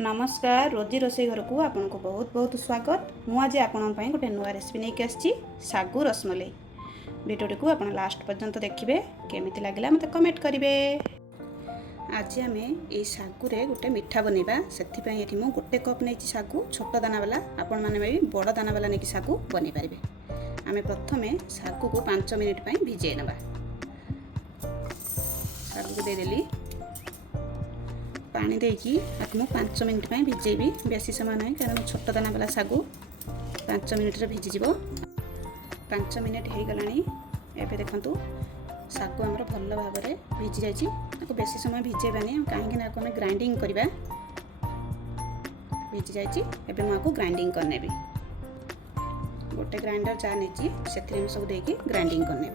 नमस्कार रोजी रोसई घर को आपन को बहुत बहुत स्वागत। मुझे आपण गोटे नुआ रेसिपी नहीं आसी सागु रसमलाई। भिडियो को आप लास्ट पर्यंत देखिए केमी लगे मत कमेंट करेंगे। आज आम ये सागुरे गोटे मिठा बनइबा से मुझे गोटे कप नहीं सागु छोट दाना वाला आपण मैंने भी बड़ दाना वाला नहीं सागु बन पारे। आम प्रथम सागु को 5 मिनिट भिजे ना सागु को देदेली पानी देकी आपको 5 मिनिट भिजेबी बेसी समय ना कारण छोट दाना वाला सागु 5 मिनिट भिजिज 5 मिनिट हो गला। एवं देखु सागु आमर भल भाव में भिजी जाइए बेसी समय भिजेबानी कहीं आम ग्राइंडिंग करवा भिजी जाइए। मुझे ग्राइंडिंग करने गोटे ग्राइंडर जार नहीं से सब देकी ग्राइंडिंग करने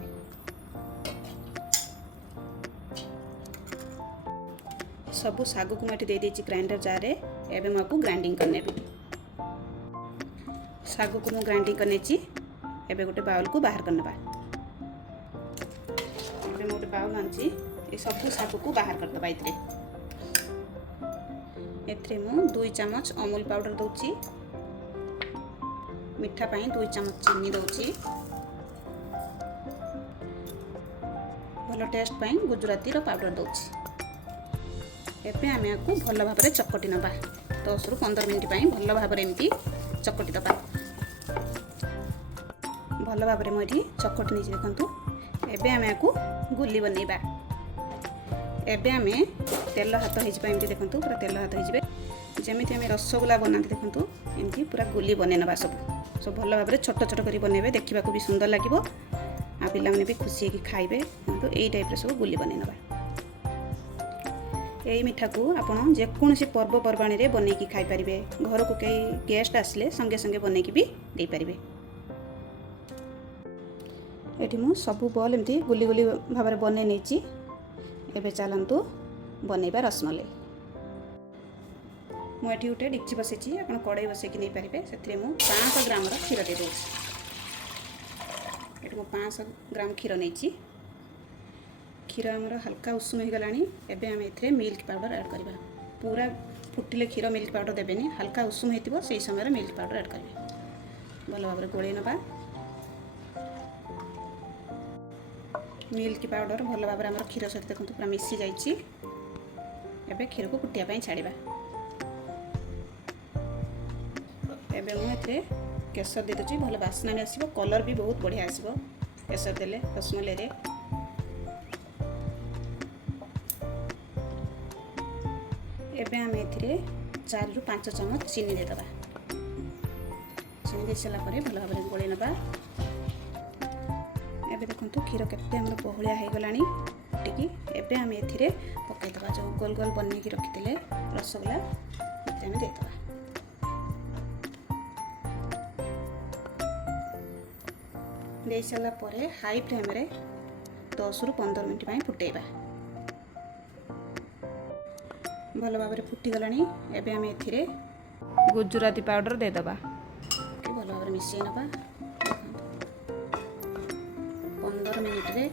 सबू सागु को मैं दे देती ग्राइंडर जार रे। एबे मुझे ग्राइंडिंग करने सागु को ग्राइंडिंग करने एबे गोटे बाउल को बाहर करने गोटे बाउल आनी ये सबू सागु को बाहर करदे। एथरे मु 2 चम्मच अमूल पाउडर दूची मिठा पाई 2 चम्मच चीनी दूची भल टेस्ट पाई गुजराती रो पाउडर दूची। एबे आम आपको भल भाव में चकटी नवा 10 रु 15 मिनिट भल भाव में एमती चकटी दबा। भल भाव में मुझे चकटी नहीं देखु। एबे आम आपको गुली बनइबा। एबे आम तेल हाथ होमती देखु पूरा तेल हाथ हो जमी आम रसगोला बनाते देखु एमती पूरा गुली बन ना सब भल भाव में छोट छोट कर बनइबे देखा भी सुंदर लगे आ पिला भी खुशी खाइबे। तो यही टाइप सब गुली बन ना यही मिठा को आपड़ जेकोसी पर्वपर्वाणी में बनईकी खाई पारे। घर को कई गेस्ट आसले संगे संगे बनईकी भी दे पारे। ये मु सबू बॉल एमती गुली गुली भाव में बन नहीं एबे चलतु बनइबा रसमलाई। मुझे गोटे डिक्ची बसई आप कड़ाई बसैकी नहीं पारे। से 500 ग्राम क्षीर दे दूँ। ये 500 ग्राम क्षीर नहीं क्षीर आमर हल्का उषुम हो गला। एबे आम ए मिल्क पाउडर ऐड करवा। पूरा फुटिले क्षीर मिल्क पाउडर देवेनि हल्का उषुम हो से समय मिल्क पाउडर ऐड करेंगे भल भाव में गोल नवा। मिल्क पाउडर भल भाव में क्षीर सहित देखो पूरा मिसी जाइए। एबे क्षीर को फुटिया छाड़ा। एबे मुझे केसर दे दूसरी भल बास्ना भी आसो कलर भी बहुत बढ़िया आसो केसर देले रसमलाई। एबे आम ए 4 रु 5 चम्मच चीनी देदबा। चीनी दे सारा भल भाव में गोल नवा। एबे देखो क्षीर केते बहलिया हो गला फुटिकी। एबे आम ए पकईदबा जो गोल गोल बनईकी रखी रसगोला आम देदबा। दे सारा हाई फ्लेम रे 10 रु 15 मिनिट फुटेबा। भल भाव में फुटीगला। एबे आम ए गुजराती पाउडर देदबा भल भाव में मिसई नवा। 15 मिनिट रे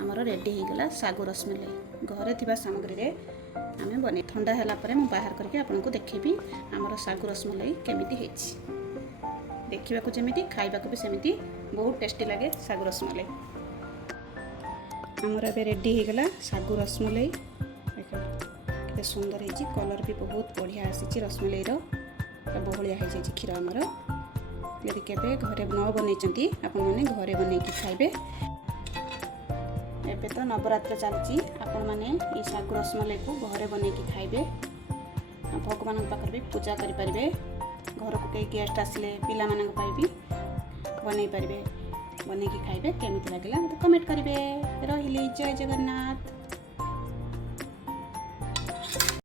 आमर रेडी हो गला सागु रसमलाई। घरे थिबा सामग्री रे आम बने ठंडा हैला परे मु बाहर करके आपनको देखेबी आमर सागु रसमलाई केमिति हेछि। देखिबा को जेमिति खाइबा को भी सेमिति बहुत टेस्टी लगे सागु रसमलाई। आमर एबे रेडी हो गला सागु रसमलाई। देखो सुंदर है कलर भी बहुत बढ़िया आसी रसमलाई बहलिया हो जाए क्षीर आमर। यदि केबे घरे न बनई आपण मैंने घरे बनईकी खाइबे। एबे तो नवरात्र चलती आपण मैंने ये सागु रसमलाई को घरे बनईकी खाइबे। भगवान पाखर भी पूजा करें। घर को कई गेस्ट आसले पिला मानन भी बनई पारे बनईकी खाइबे। केमिति लागला मत कमेंट करेंगे। रही जय जगन्नाथ।